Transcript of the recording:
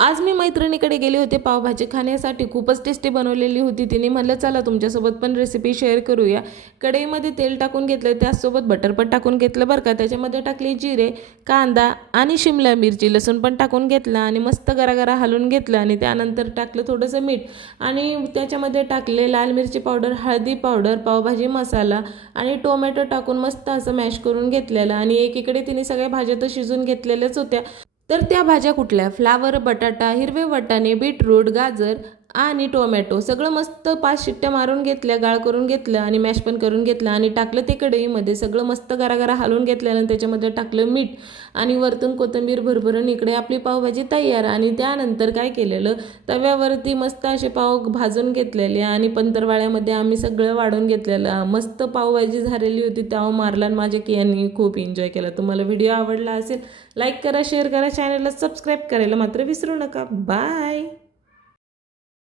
आज मी मैत्रिणीकडे गेले होते पावभाजी खाण्यासाठी. खूपच टेस्टी बनवलेली होती तिने. म्हणलं चला तुमच्यासोबत पण रेसिपी शेअर करूया. कढईमध्ये तेल टाकून घेतलं, त्याचसोबत बटर पण टाकून घेतलं बरं का. त्याच्यामध्ये टाकले जिरे, कांदा आणि शिमला मिरची, लसूण पण टाकून घेतला आणि मस्त गरागरा हलवून घेतलं. आणि त्यानंतर टाकलं थोडंसं मीठ आणि त्याच्यामध्ये टाकले लाल मिरची पावडर, हळदी पावडर, पावभाजी मसाला आणि टोमॅटो टाकून मस्त असं मॅश करून घेतलेलं. आणि एकीकडे तिने सगळ्या भाज्या तर शिजून घेतलेल्याच होत्या. तर त्या भाज्या कुठल्या, फ्लावर, बटाटा, हिरवे वाटाणे, बीटरूट, गाजर आणि टोमॅटो सगळं मस्त 5 शिट्ट्या मारून घेतल्या, गाळ करून घेतलं आणि मॅश पण करून घेतलं आणि टाकलं ते कढईमध्ये. सगळं मस्त गरागरा हलवून घेतल्यानं त्याच्यामध्ये टाकलं मीठ आणि वरतून कोथिंबीर भरभरून. इकडे आपली पावभाजी तयार. आणि त्यानंतर काय केलेलं, तव्यावरती मस्त असे पाव भाजून घेतलेले आणि पंतरवाळ्यामध्ये आम्ही सगळं वाढून घेतलेलं. मस्त पावभाजी झालेली होती. त्यावर मारला आणि माझ्या कियांनी खूप एन्जॉय केला. तुम्हाला व्हिडिओ आवडला असेल, लाईक करा, शेअर करा, चॅनलला सबस्क्राईब करायला मात्र विसरू नका. बाय.